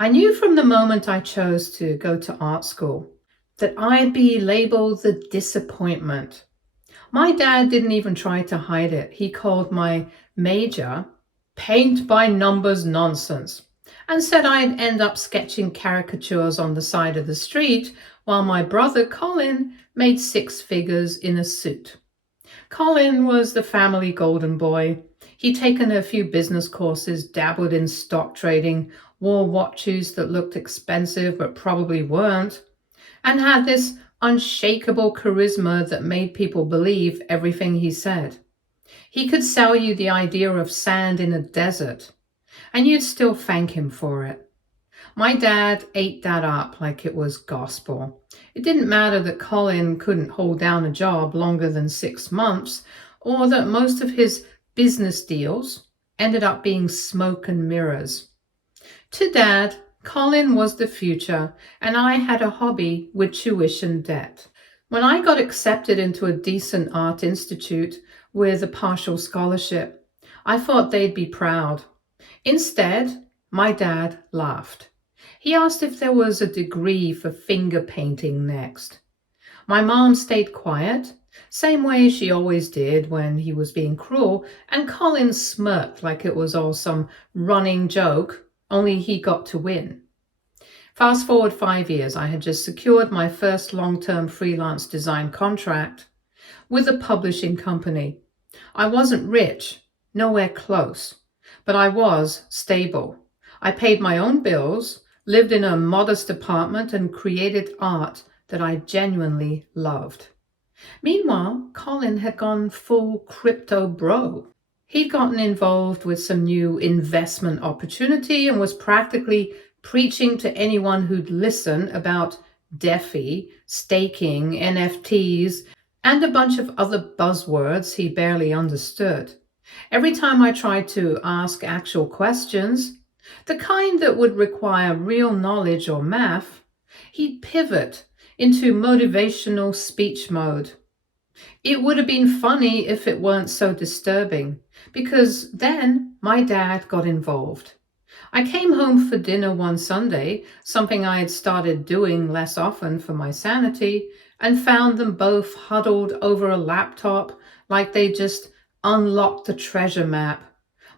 I knew from the moment I chose to go to art school that I'd be labeled the disappointment. My dad didn't even try to hide it. He called my major paint by numbers nonsense and said I'd end up sketching caricatures on the side of the street while my brother Colin made six figures in a suit. Colin was the family golden boy. He'd taken a few business courses, dabbled in stock trading, wore watches that looked expensive but probably weren't, and had this unshakable charisma that made people believe everything he said. He could sell you the idea of sand in a desert, and you'd still thank him for it. My dad ate that up like it was gospel. It didn't matter that Colin couldn't hold down a job longer than 6 months, or that most of his business deals ended up being smoke and mirrors. To Dad, Colin was the future, and I had a hobby with tuition debt. When I got accepted into a decent art institute with a partial scholarship, I thought they'd be proud. Instead, my dad laughed. He asked if there was a degree for finger painting next. My mom stayed quiet, same way she always did when he was being cruel, and Colin smirked like it was all some running joke, only he got to win. Fast forward 5 years, I had just secured my first long-term freelance design contract with a publishing company. I wasn't rich, nowhere close, but I was stable. I paid my own bills, lived in a modest apartment, and created art that I genuinely loved. Meanwhile, Colin had gone full crypto bro. He'd gotten involved with some new investment opportunity and was practically preaching to anyone who'd listen about DeFi, staking, NFTs, and a bunch of other buzzwords he barely understood. Every time I tried to ask actual questions, the kind that would require real knowledge or math, he'd pivot into motivational speech mode. It would have been funny if it weren't so disturbing, because then my dad got involved. I came home for dinner one Sunday, something I had started doing less often for my sanity, and found them both huddled over a laptop like they just unlocked the treasure map.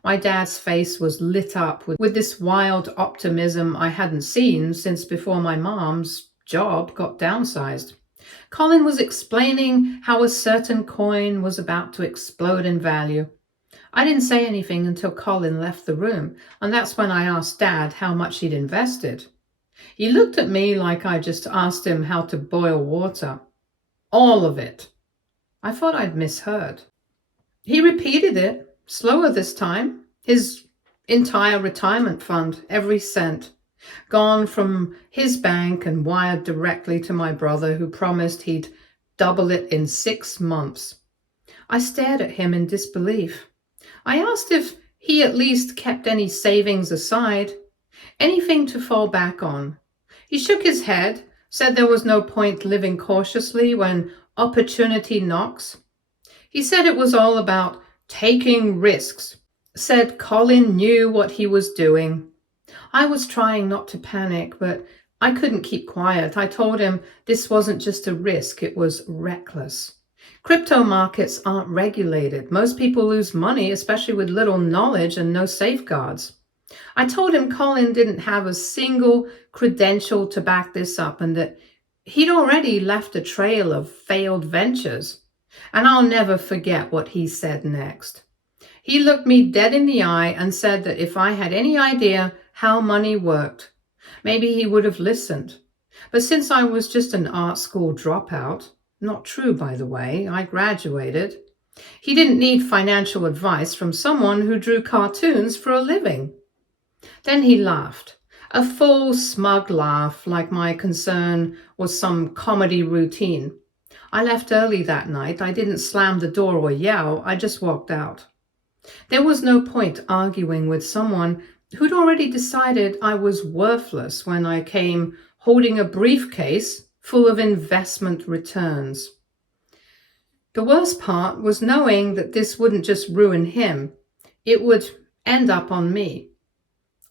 My dad's face was lit up with this wild optimism I hadn't seen since before my mom's job got downsized. Colin was explaining how a certain coin was about to explode in value. I didn't say anything until Colin left the room, and that's when I asked Dad how much he'd invested. He looked at me like I just asked him how to boil water. All of it. I thought I'd misheard. He repeated it, slower this time. His entire retirement fund, every cent, gone from his bank and wired directly to my brother, who promised he'd double it in 6 months. I stared at him in disbelief. I asked if he at least kept any savings aside, anything to fall back on. He shook his head, said there was no point living cautiously when opportunity knocks. He said it was all about taking risks, said Colin knew what he was doing. I was trying not to panic, but I couldn't keep quiet. I told him this wasn't just a risk, it was reckless. Crypto markets aren't regulated. Most people lose money, especially with little knowledge and no safeguards. I told him Colin didn't have a single credential to back this up and that he'd already left a trail of failed ventures. And I'll never forget what he said next. He looked me dead in the eye and said that if I had any idea how money worked, maybe he would have listened. But since I was just an art school dropout, not true, by the way, I graduated, he didn't need financial advice from someone who drew cartoons for a living. Then he laughed, a full, smug laugh, like my concern was some comedy routine. I left early that night. I didn't slam the door or yell. I just walked out. There was no point arguing with someone who'd already decided I was worthless when I came holding a briefcase full of investment returns. The worst part was knowing that this wouldn't just ruin him, it would end up on me.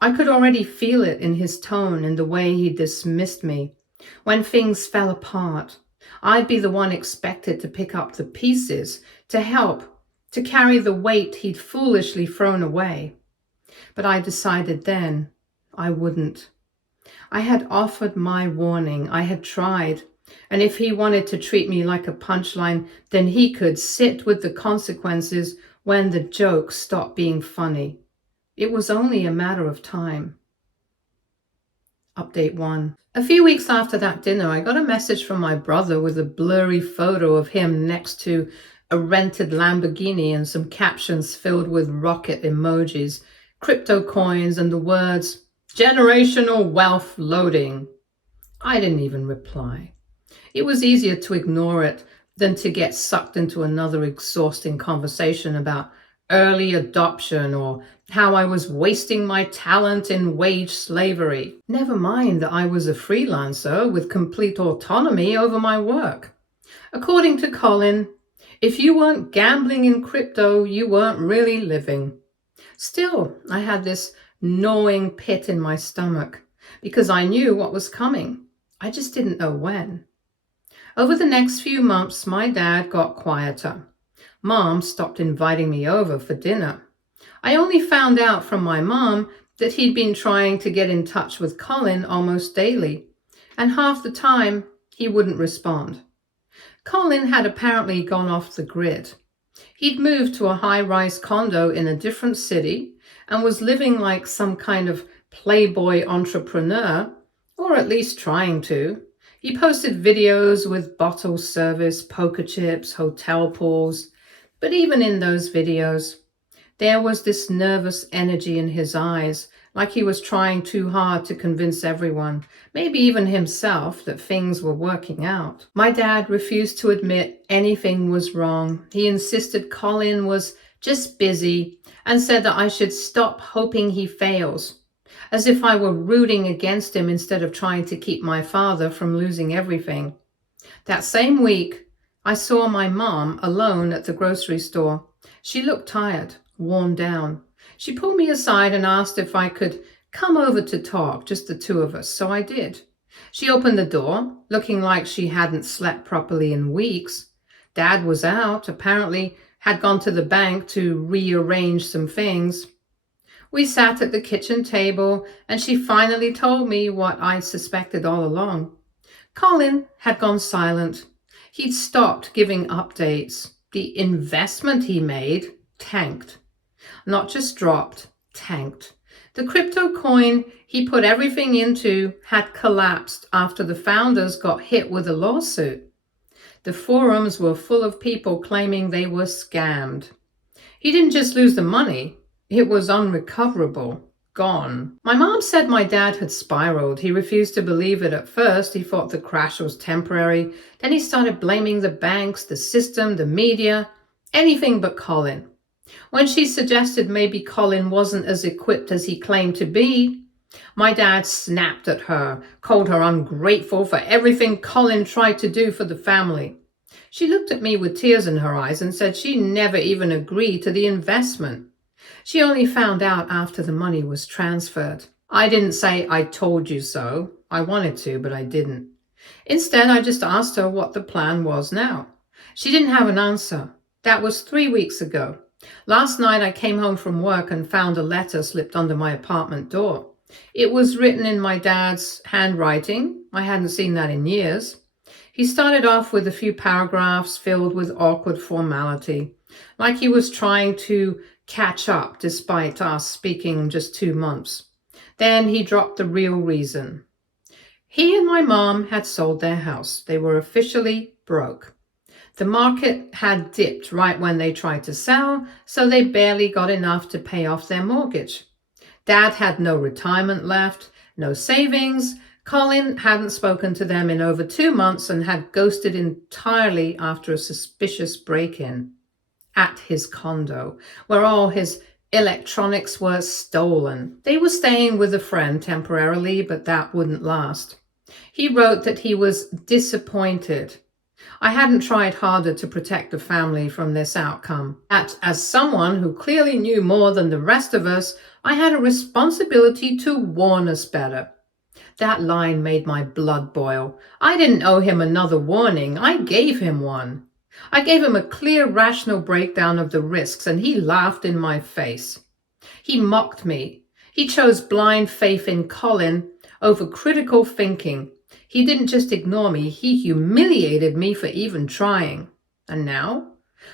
I could already feel it in his tone and the way he dismissed me. When things fell apart, I'd be the one expected to pick up the pieces, to help, to carry the weight he'd foolishly thrown away. But I decided then I wouldn't. I had offered my warning. I had tried. And if he wanted to treat me like a punchline, then he could sit with the consequences when the joke stopped being funny. It was only a matter of time. Update 1. A few weeks after that dinner, I got a message from my brother with a blurry photo of him next to a rented Lamborghini and some captions filled with rocket emojis, crypto coins, and the words, "Generational wealth loading." I didn't even reply. It was easier to ignore it than to get sucked into another exhausting conversation about early adoption or how I was wasting my talent in wage slavery. Never mind that I was a freelancer with complete autonomy over my work. According to Colin, if you weren't gambling in crypto, you weren't really living. Still, I had this gnawing pit in my stomach because I knew what was coming. I just didn't know when. Over the next few months, my dad got quieter. Mom stopped inviting me over for dinner. I only found out from my mom that he'd been trying to get in touch with Colin almost daily, and half the time he wouldn't respond. Colin had apparently gone off the grid. He'd moved to a high-rise condo in a different city and was living like some kind of playboy entrepreneur, or at least trying to. He posted videos with bottle service, poker chips, hotel pools. But even in those videos, there was this nervous energy in his eyes, like he was trying too hard to convince everyone, maybe even himself, that things were working out. My dad refused to admit anything was wrong. He insisted Colin was just busy and said that I should stop hoping he fails, as if I were rooting against him instead of trying to keep my father from losing everything. That same week, I saw my mom alone at the grocery store. She looked tired, worn down. She pulled me aside and asked if I could come over to talk, just the two of us, so I did. She opened the door, looking like she hadn't slept properly in weeks. Dad was out, apparently had gone to the bank to rearrange some things. We sat at the kitchen table, and she finally told me what I suspected all along. Colin had gone silent. He'd stopped giving updates. The investment he made tanked. Not just dropped, tanked. The crypto coin he put everything into had collapsed after the founders got hit with a lawsuit. The forums were full of people claiming they were scammed. He didn't just lose the money, it was unrecoverable. Gone. My mom said my dad had spiraled. He refused to believe it at first. He thought the crash was temporary. Then he started blaming the banks, the system, the media, anything but Colin. When she suggested maybe Colin wasn't as equipped as he claimed to be, my dad snapped at her, called her ungrateful for everything Colin tried to do for the family. She looked at me with tears in her eyes and said she never even agreed to the investment. She only found out after the money was transferred. I didn't say I told you so. I wanted to, but I didn't. Instead, I just asked her what the plan was now. She didn't have an answer. That was 3 weeks ago. Last night, I came home from work and found a letter slipped under my apartment door. It was written in my dad's handwriting. I hadn't seen that in years. He started off with a few paragraphs filled with awkward formality, like he was trying to catch up despite us speaking just 2 months. Then he dropped the real reason. He and my mom had sold their house. They were officially broke. The market had dipped right when they tried to sell, so they barely got enough to pay off their mortgage. Dad had no retirement left, no savings. Colin hadn't spoken to them in over 2 months and had ghosted entirely after a suspicious break-in at his condo, where all his electronics were stolen. They were staying with a friend temporarily, but that wouldn't last. He wrote that he was disappointed. I hadn't tried harder to protect the family from this outcome. As someone who clearly knew more than the rest of us, I had a responsibility to warn us better. That line made my blood boil. I didn't owe him another warning. I gave him one. I gave him a clear, rational breakdown of the risks, and he laughed in my face. He mocked me. He chose blind faith in Colin over critical thinking. He didn't just ignore me, he humiliated me for even trying. And now,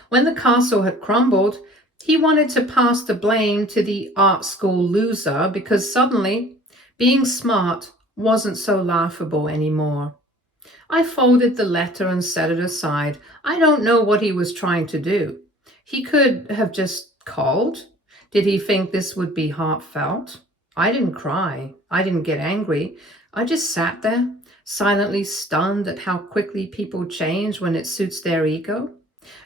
when the castle had crumbled, he wanted to pass the blame to the art school loser because suddenly being smart wasn't so laughable anymore. I folded the letter and set it aside. I don't know what he was trying to do. He could have just called. Did he think this would be heartfelt? I didn't cry. I didn't get angry. I just sat there, silently stunned at how quickly people change when it suits their ego.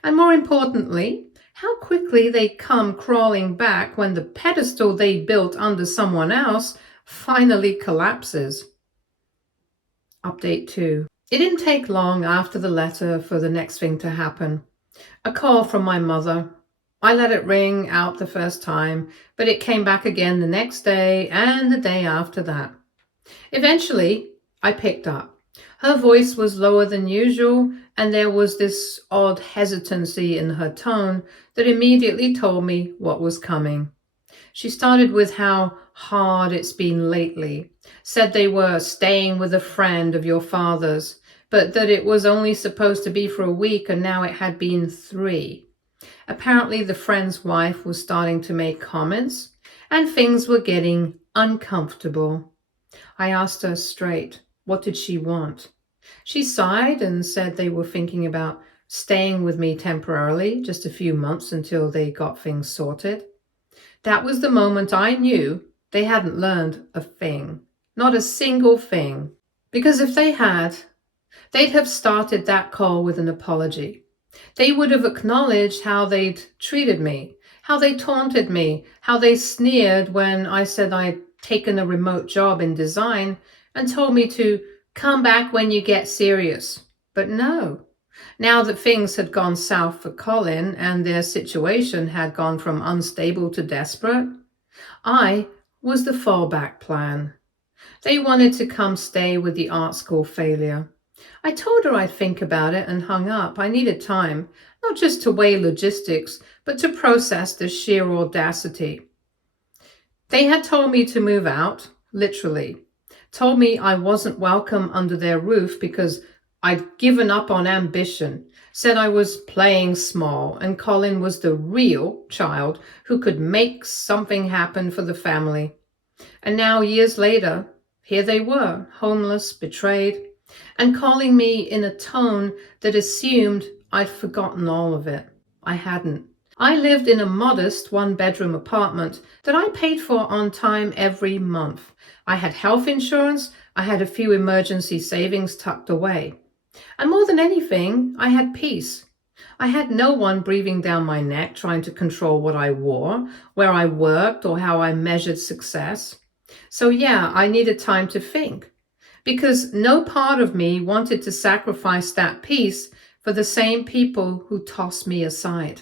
And more importantly, how quickly they come crawling back when the pedestal they built under someone else finally collapses. Update 2. It didn't take long after the letter for the next thing to happen. A call from my mother. I let it ring out the first time, but it came back again the next day and the day after that. Eventually, I picked up. Her voice was lower than usual, and there was this odd hesitancy in her tone that immediately told me what was coming. She started with how hard it's been lately, said they were staying with a friend of your father's, but that it was only supposed to be for a week and now it had been 3. Apparently the friend's wife was starting to make comments and things were getting uncomfortable. I asked her straight, what did she want? She sighed and said they were thinking about staying with me temporarily, just a few months until they got things sorted. That was the moment I knew they hadn't learned a thing, not a single thing. Because if they had, they'd have started that call with an apology. They would have acknowledged how they'd treated me, how they taunted me, how they sneered when I said I'd taken a remote job in design and told me to come back when you get serious. But no. Now that things had gone south for Colin and their situation had gone from unstable to desperate, I was the fallback plan. They wanted to come stay with the art school failure. I told her I'd think about it and hung up. I needed time, not just to weigh logistics, but to process the sheer audacity. They had told me to move out, literally. Told me I wasn't welcome under their roof because I'd given up on ambition, said I was playing small, and Colin was the real child who could make something happen for the family. And now, years later, here they were, homeless, betrayed, and calling me in a tone that assumed I'd forgotten all of it. I hadn't. I lived in a modest one-bedroom apartment that I paid for on time every month. I had health insurance, I had a few emergency savings tucked away. And more than anything, I had peace. I had no one breathing down my neck trying to control what I wore, where I worked, or how I measured success. So yeah, I needed time to think, because no part of me wanted to sacrifice that peace for the same people who tossed me aside.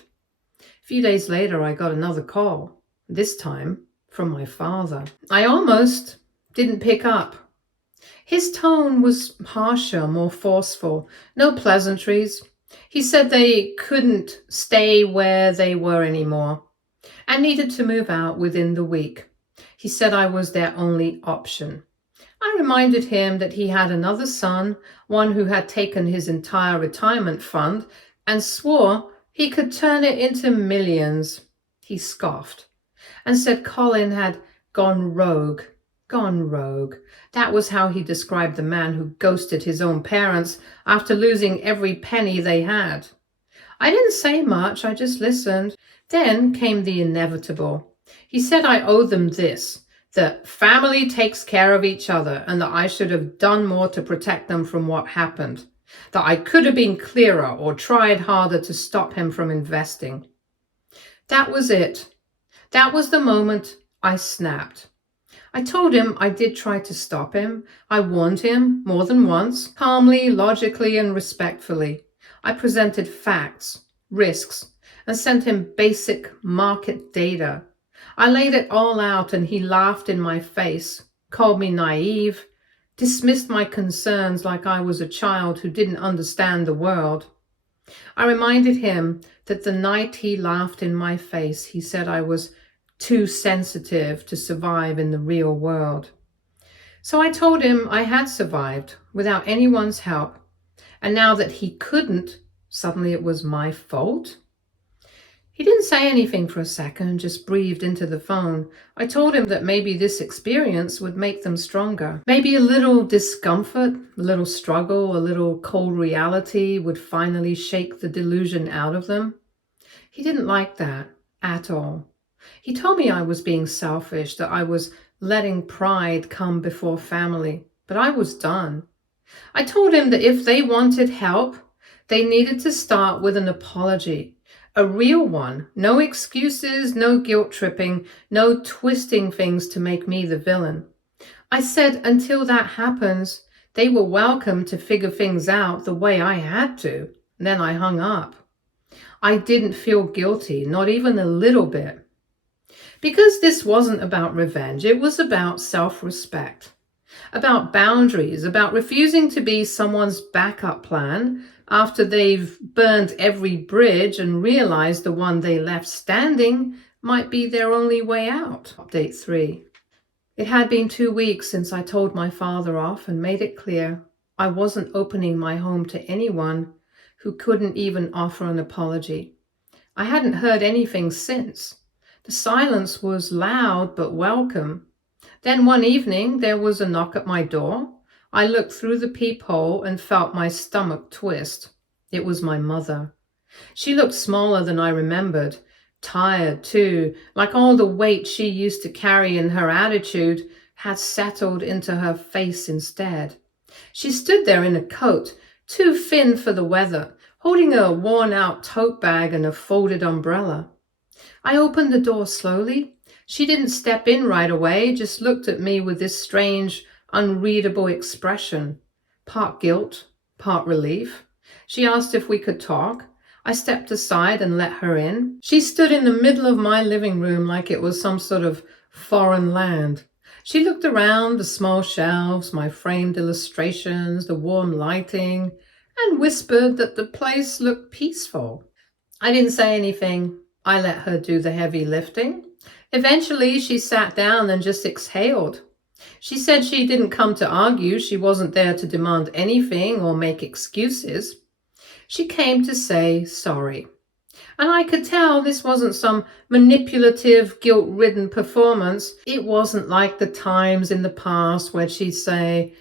A few days later, I got another call, this time from my father. I almost didn't pick up. His tone was harsher, more forceful, no pleasantries. He said they couldn't stay where they were anymore and needed to move out within the week. He said I was their only option. I reminded him that he had another son, one who had taken his entire retirement fund, and swore he could turn it into millions. He scoffed and said Colin had gone rogue. Gone rogue. That was how he described the man who ghosted his own parents after losing every penny they had. I didn't say much, I just listened. Then came the inevitable. He said I owe them this, that family takes care of each other and that I should have done more to protect them from what happened, that I could have been clearer or tried harder to stop him from investing. That was it. That was the moment I snapped. I told him I did try to stop him. I warned him more than once, calmly, logically, and respectfully. I presented facts, risks, and sent him basic market data. I laid it all out and he laughed in my face, called me naive, dismissed my concerns like I was a child who didn't understand the world. I reminded him that the night he laughed in my face, he said I was too sensitive to survive in the real world. So I told him I had survived without anyone's help, and now that he couldn't, suddenly it was my fault. He didn't say anything for a second, just breathed into the phone. I told him that maybe this experience would make them stronger. Maybe a little discomfort, a little struggle, a little cold reality would finally shake the delusion out of them. He didn't like that at all. He told me I was being selfish, that I was letting pride come before family, but I was done. I told him that if they wanted help, they needed to start with an apology. A real one. No excuses, no guilt tripping, no twisting things to make me the villain. I said until that happens, they were welcome to figure things out the way I had to. And then I hung up. I didn't feel guilty, not even a little bit. Because this wasn't about revenge, it was about self-respect, about boundaries, about refusing to be someone's backup plan after they've burned every bridge and realized the one they left standing might be their only way out. Update 3. It had been 2 weeks since I told my father off and made it clear I wasn't opening my home to anyone who couldn't even offer an apology. I hadn't heard anything since. The silence was loud but welcome. Then one evening there was a knock at my door. I looked through the peephole and felt my stomach twist. It was my mother. She looked smaller than I remembered, tired too, like all the weight she used to carry in her attitude had settled into her face instead. She stood there in a coat, too thin for the weather, holding a worn-out tote bag and a folded umbrella. I opened the door slowly. She didn't step in right away, just looked at me with this strange, unreadable expression, part guilt, part relief. She asked if we could talk. I stepped aside and let her in. She stood in the middle of my living room like it was some sort of foreign land. She looked around the small shelves, my framed illustrations, the warm lighting, and whispered that the place looked peaceful. I didn't say anything. I let her do the heavy lifting. Eventually, she sat down and just exhaled. She said she didn't come to argue. She wasn't there to demand anything or make excuses. She came to say sorry. And I could tell this wasn't some manipulative, guilt-ridden performance. It wasn't like the times in the past where she'd say,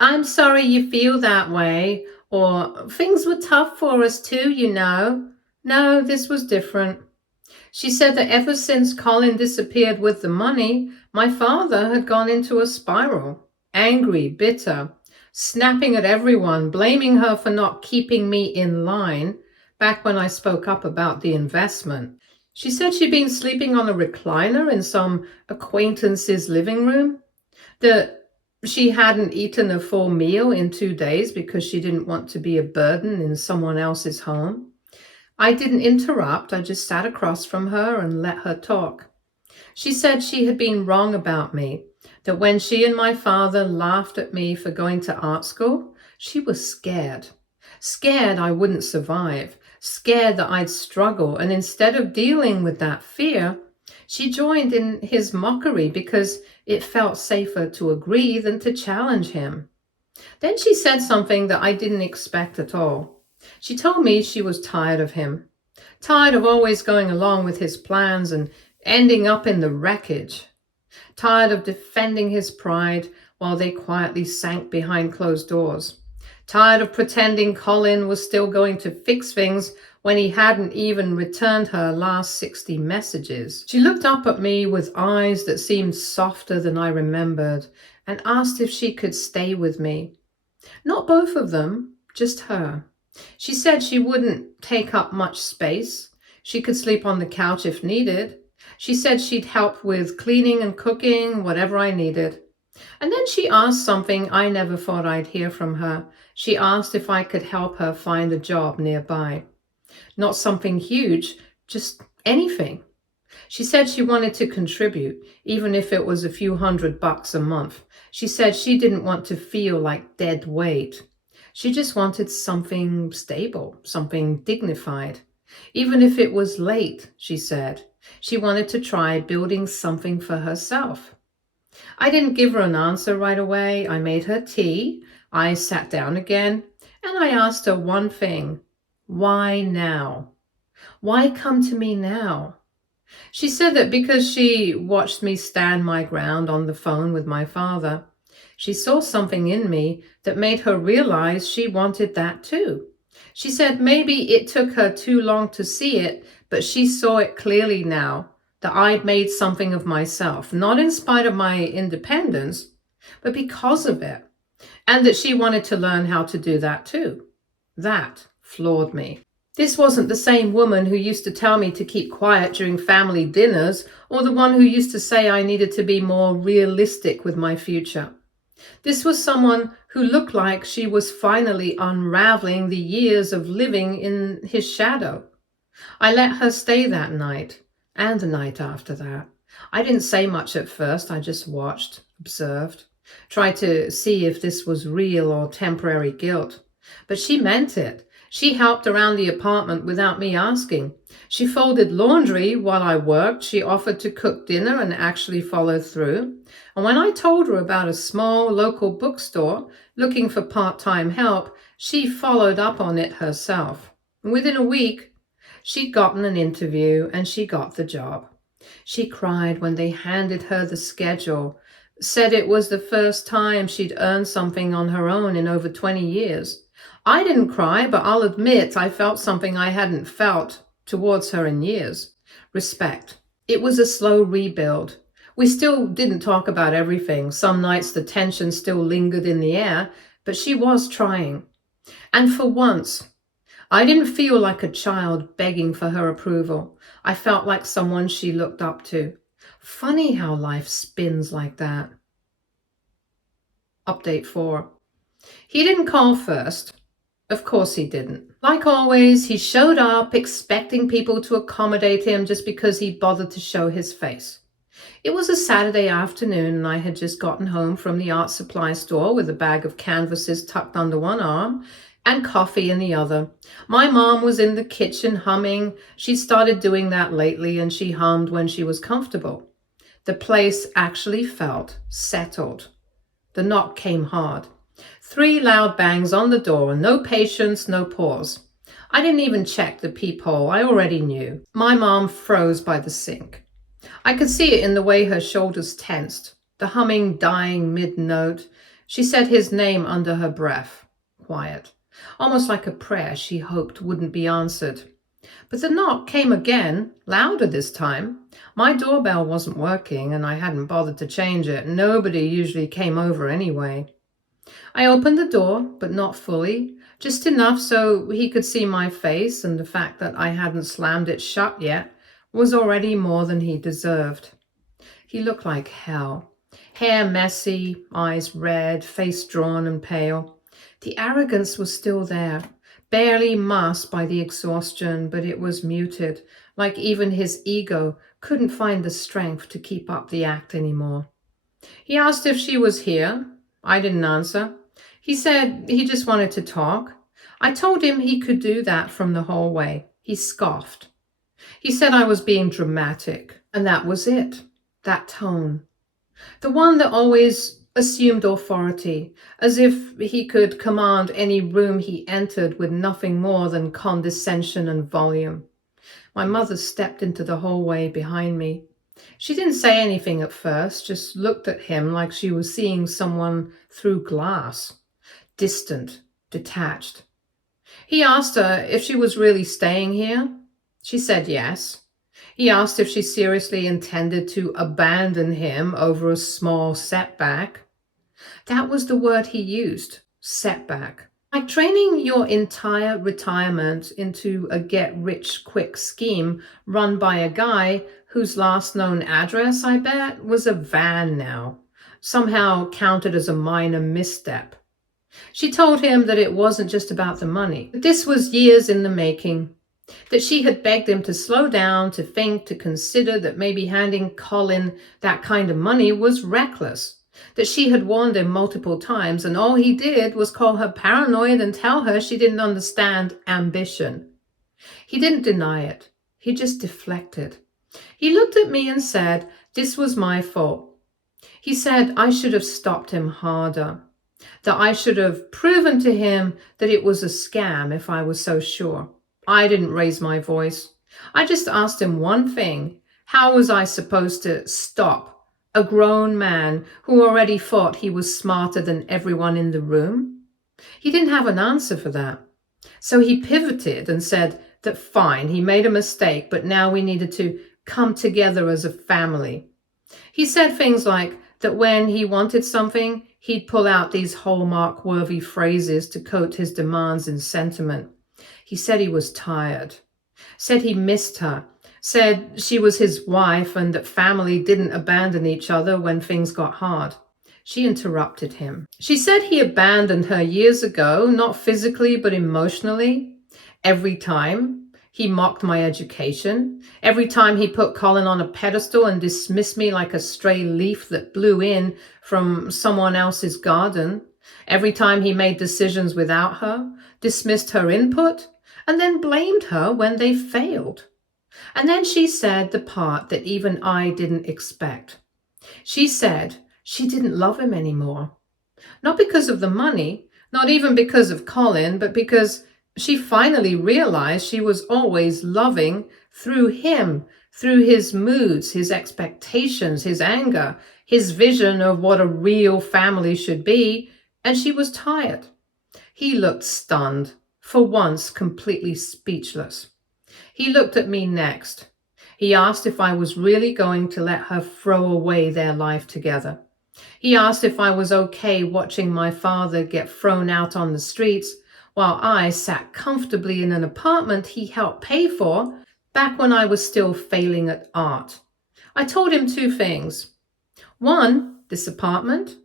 "I'm sorry you feel that way," or "Things were tough for us too, you know." No, this was different. She said that ever since Colin disappeared with the money, my father had gone into a spiral, angry, bitter, snapping at everyone, blaming her for not keeping me in line back when I spoke up about the investment. She said she'd been sleeping on a recliner in some acquaintance's living room, that she hadn't eaten a full meal in 2 days because she didn't want to be a burden in someone else's home. I didn't interrupt. I just sat across from her and let her talk. She said she had been wrong about me, that when she and my father laughed at me for going to art school, she was scared. Scared I wouldn't survive, scared that I'd struggle, and instead of dealing with that fear, she joined in his mockery because it felt safer to agree than to challenge him. Then she said something that I didn't expect at all. She told me she was tired of him, tired of always going along with his plans and ending up in the wreckage, tired of defending his pride while they quietly sank behind closed doors, tired of pretending Colin was still going to fix things when he hadn't even returned her last 60 messages. She looked up at me with eyes that seemed softer than I remembered and asked if she could stay with me. Not both of them, just her. She said she wouldn't take up much space. She could sleep on the couch if needed. She said she'd help with cleaning and cooking, whatever I needed. And then she asked something I never thought I'd hear from her. She asked if I could help her find a job nearby. Not something huge, just anything. She said she wanted to contribute, even if it was a few $100 a month. She said she didn't want to feel like dead weight. She just wanted something stable, something dignified. Even if it was late, she said. She wanted to try building something for herself. I didn't give her an answer right away. I made her tea. I sat down again and I asked her one thing. Why now? Why come to me now? She said that because she watched me stand my ground on the phone with my father, she saw something in me that made her realize she wanted that too. She said maybe it took her too long to see it, but she saw it clearly now that I'd made something of myself, not in spite of my independence, but because of it, and that she wanted to learn how to do that too. That floored me. This wasn't the same woman who used to tell me to keep quiet during family dinners, or the one who used to say I needed to be more realistic with my future. This was someone who looked like she was finally unraveling the years of living in his shadow. I let her stay that night, and the night after that. I didn't say much at first. I just watched, observed, tried to see if this was real or temporary guilt. But she meant it. She helped around the apartment without me asking. She folded laundry while I worked. She offered to cook dinner and actually followed through. And when I told her about a small local bookstore looking for part-time help, she followed up on it herself. Within a week, she'd gotten an interview and she got the job. She cried when they handed her the schedule, said it was the first time she'd earned something on her own in over 20 years. I didn't cry, but I'll admit I felt something I hadn't felt towards her in years. Respect. It was a slow rebuild. We still didn't talk about everything. Some nights the tension still lingered in the air, but she was trying. And for once, I didn't feel like a child begging for her approval. I felt like someone she looked up to. Funny how life spins like that. Update 4. He didn't call first. Of course he didn't. Like always, he showed up expecting people to accommodate him just because he bothered to show his face. It was a Saturday afternoon and I had just gotten home from the art supply store with a bag of canvases tucked under one arm and coffee in the other. My mom was in the kitchen humming. She started doing that lately and she hummed when she was comfortable. The place actually felt settled. The knock came hard. 3 loud bangs on the door, no patience, no pause. I didn't even check the peephole. I already knew. My mom froze by the sink. I could see it in the way her shoulders tensed, the humming dying mid-note. She said his name under her breath. Quiet. Almost like a prayer she hoped wouldn't be answered. But the knock came again, louder this time. My doorbell wasn't working and I hadn't bothered to change it. Nobody usually came over anyway. I opened the door, but not fully, just enough so he could see my face, and the fact that I hadn't slammed it shut yet was already more than he deserved. He looked like hell. Hair messy, eyes red, face drawn and pale. The arrogance was still there, barely masked by the exhaustion, but it was muted, like even his ego couldn't find the strength to keep up the act anymore. He asked if she was here. I didn't answer. He said he just wanted to talk. I told him he could do that from the hallway. He scoffed. He said I was being dramatic, and that was it. That tone. The one that always assumed authority, as if he could command any room he entered with nothing more than condescension and volume. My mother stepped into the hallway behind me. She didn't say anything at first, just looked at him like she was seeing someone through glass, distant, detached. He asked her if she was really staying here. She said yes. He asked if she seriously intended to abandon him over a small setback. That was the word he used, setback. Like training your entire retirement into a get-rich-quick scheme run by a guy whose last known address, I bet, was a van now. somehow counted as a minor misstep. She told him that it wasn't just about the money, that this was years in the making, that she had begged him to slow down, to think, to consider that maybe handing Colin that kind of money was reckless, that she had warned him multiple times, and all he did was call her paranoid and tell her she didn't understand ambition. He didn't deny it. He just deflected. He looked at me and said, this was my fault. He said I should have stopped him harder, that I should have proven to him that it was a scam if I was so sure. I didn't raise my voice. I just asked him one thing. How was I supposed to stop a grown man who already thought he was smarter than everyone in the room? He didn't have an answer for that. So he pivoted and said that fine, he made a mistake, but now we needed to come together as a family. He said things like that when he wanted something, he'd pull out these hallmark-worthy phrases to coat his demands in sentiment. He said he was tired, said he missed her, said she was his wife and that family didn't abandon each other when things got hard. She interrupted him. She said he abandoned her years ago, not physically but emotionally. Every time he mocked my education, every time he put Colin on a pedestal and dismissed me like a stray leaf that blew in from someone else's garden, every time he made decisions without her, dismissed her input, and then blamed her when they failed. And then she said the part that even I didn't expect. She said she didn't love him anymore. Not because of the money, not even because of Colin, but because she finally realized she was always loving through him, through his moods, his expectations, his anger, his vision of what a real family should be, and she was tired. He looked stunned, for once completely speechless. He looked at me next. He asked if I was really going to let her throw away their life together. He asked if I was okay watching my father get thrown out on the streets while I sat comfortably in an apartment he helped pay for back when I was still failing at art. I told him two things. One, this apartment,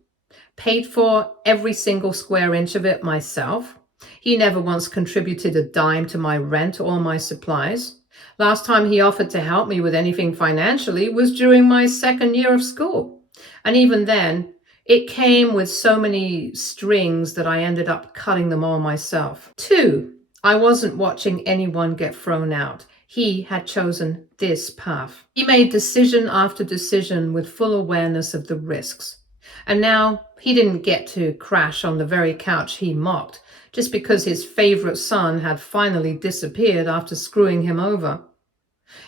paid for every single square inch of it myself. He never once contributed a dime to my rent or my supplies. Last time he offered to help me with anything financially was during my second year of school. And even then, it came with so many strings that I ended up cutting them all myself. Two, I wasn't watching anyone get thrown out. He had chosen this path. He made decision after decision with full awareness of the risks. And now he didn't get to crash on the very couch he mocked just because his favorite son had finally disappeared after screwing him over.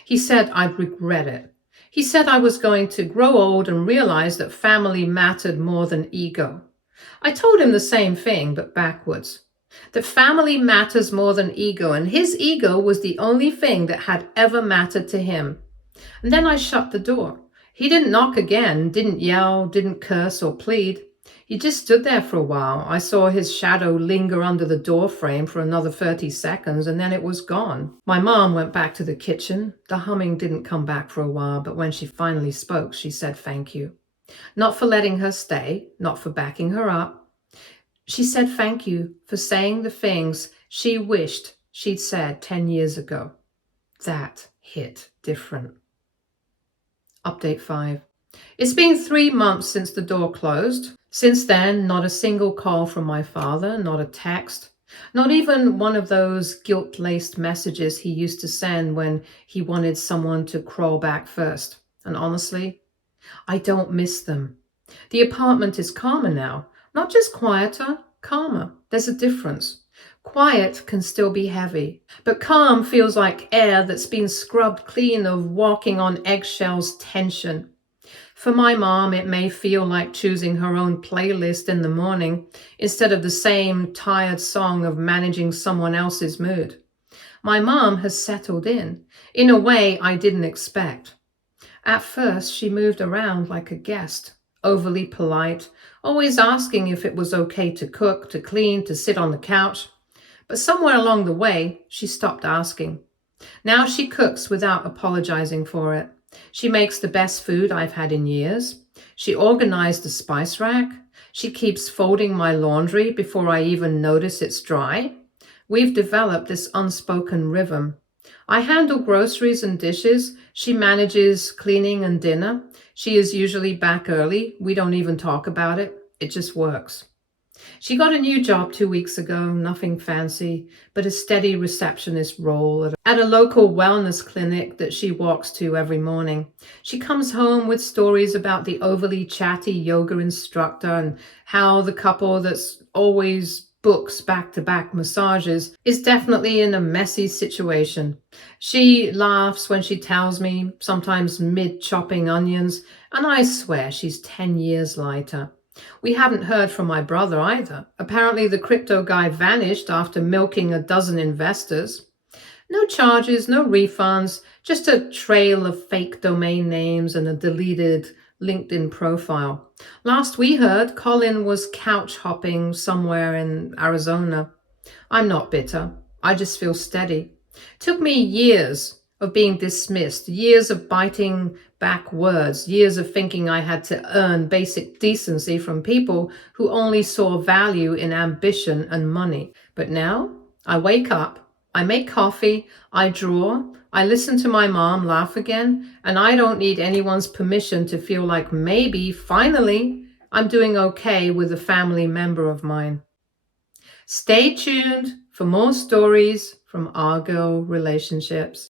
He said I'd regret it. He said I was going to grow old and realize that family mattered more than ego. I told him the same thing, but backwards. That family matters more than ego, and his ego was the only thing that had ever mattered to him. And then I shut the door. He didn't knock again, didn't yell, didn't curse or plead. He just stood there for a while. I saw his shadow linger under the door frame for another 30 seconds, and then it was gone. My mom went back to the kitchen. The humming didn't come back for a while, but when she finally spoke, she said thank you. Not for letting her stay, not for backing her up. She said thank you for saying the things she wished she'd said 10 years ago. That hit different. Update 5. It's been 3 months since the door closed. Since then, not a single call from my father, not a text, not even one of those guilt-laced messages he used to send when he wanted someone to crawl back first. And honestly, I don't miss them. The apartment is calmer now. Not just quieter, calmer. There's a difference. Quiet can still be heavy, but calm feels like air that's been scrubbed clean of walking on eggshells tension. For my mom, it may feel like choosing her own playlist in the morning instead of the same tired song of managing someone else's mood. My mom has settled in a way I didn't expect. At first, she moved around like a guest, overly polite, always asking if it was okay to cook, to clean, to sit on the couch. But somewhere along the way, she stopped asking. Now she cooks without apologizing for it. She makes the best food I've had in years. She organized the spice rack. She keeps folding my laundry before I even notice it's dry. We've developed this unspoken rhythm. I handle groceries and dishes. She manages cleaning and dinner. She is usually back early. We don't even talk about it. It just works. She got a new job 2 weeks ago, nothing fancy, but a steady receptionist role at a local wellness clinic that she walks to every morning. She comes home with stories about the overly chatty yoga instructor and how the couple that's always books back-to-back massages is definitely in a messy situation. She laughs when she tells me, sometimes mid-chopping onions, and I swear she's 10 years lighter. We haven't heard from my brother either. Apparently, the crypto guy vanished after milking a dozen investors. No charges, no refunds, just a trail of fake domain names and a deleted LinkedIn profile. Last we heard, Colin was couch hopping somewhere in Arizona. I'm not bitter. I just feel steady. Took me years of being dismissed, years of biting back words, years of thinking I had to earn basic decency from people who only saw value in ambition and money. But now I wake up, I make coffee, I draw, I listen to my mom laugh again, and I don't need anyone's permission to feel like maybe, finally, I'm doing okay with a family member of mine. Stay tuned for more stories from Argo relationships.